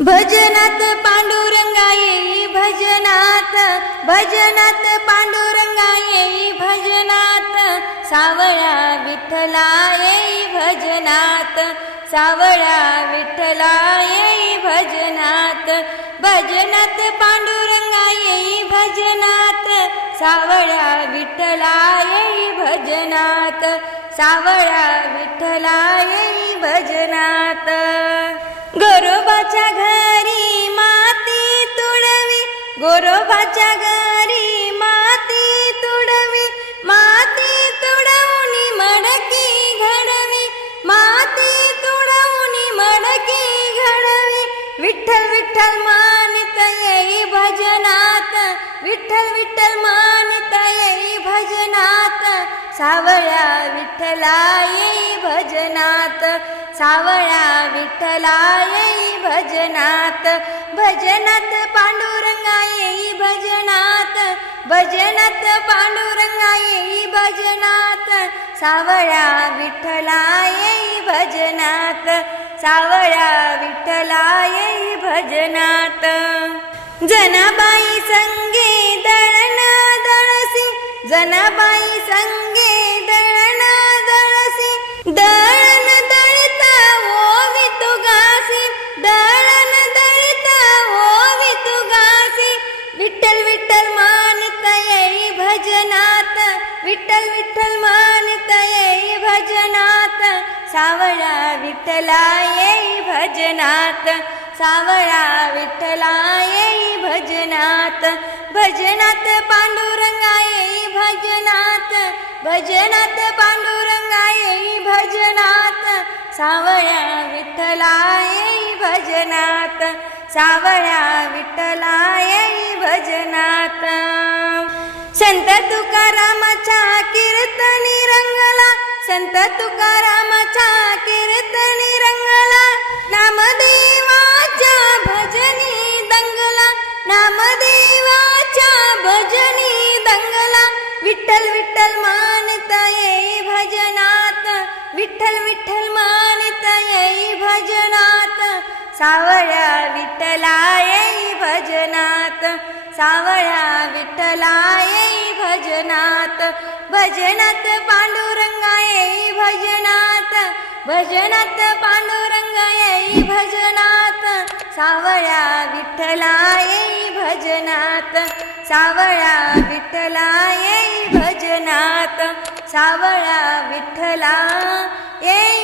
भजनात पांडुरंगा येई भजनात भजनात पांडुरंगा येई भजनात सावळा विठ्ठला येई भजनात सावळा विठ्ठला येई भजनात भजनात पांडुरंगा येई भजनात सावळ्या विठ्ठला येई भजनात सावळ्या विठ्ठला येई भजनात. गोरोबाच्या घरी माती तुडवी माती तुडवून मडकी घडवी माती तुडवून मडकी घडवी. विठ्ठल विठ्ठल मानित येई भजनात विठ्ठल विठ्ठल मानित येई भजनात. सावळ्या विठ्ठला येई भजनात सावळा विठ्ठला येई भजनात. भजनात पांडुरंगा येई भजनात. भजनात पांडुरंगा येई भजनात. सावळा विठ्ठला येई भजनात. सावळा विठ्ठला येई भजनात. जनाबाई संगे दळना दळसी. जनाबाई संगे विठ्ठल येई भजनात विठ्ठल विठ्ठल मानित येई भजनात सावळा विठ्ठला येई भजनात सावळा विठ्ठला येई भजनात भजनात पांडुरंगा येई भजनात भजनात पांडुरंगा येई भजनात सावळ्या विठ्ठला येई भजनात सावळ्या विठ्ठला भजनात संत तुकारामाच्या कीर्तनी रंगला संत तुकारामाच्या कीर्तनी रंगला नामदेवाच्या भजनी दंगला नामदेवाच्या भजनी दंगला। विठ्ठल विठ्ठल मानित येई भजनात विठ्ठल विठ्ठल मानित येई भजनात। सावळ्या विठ्ठला सावळ्या विठ्ठला येई भजनात. भजनात पांडुरंगा येई भजनात. भजनात पांडुरंग येई भजनात. सावळ्या विठ्ठला येई भजनात. सावळ्या विठ्ठला येई भजनात. सावळ्या विठ्ठला येई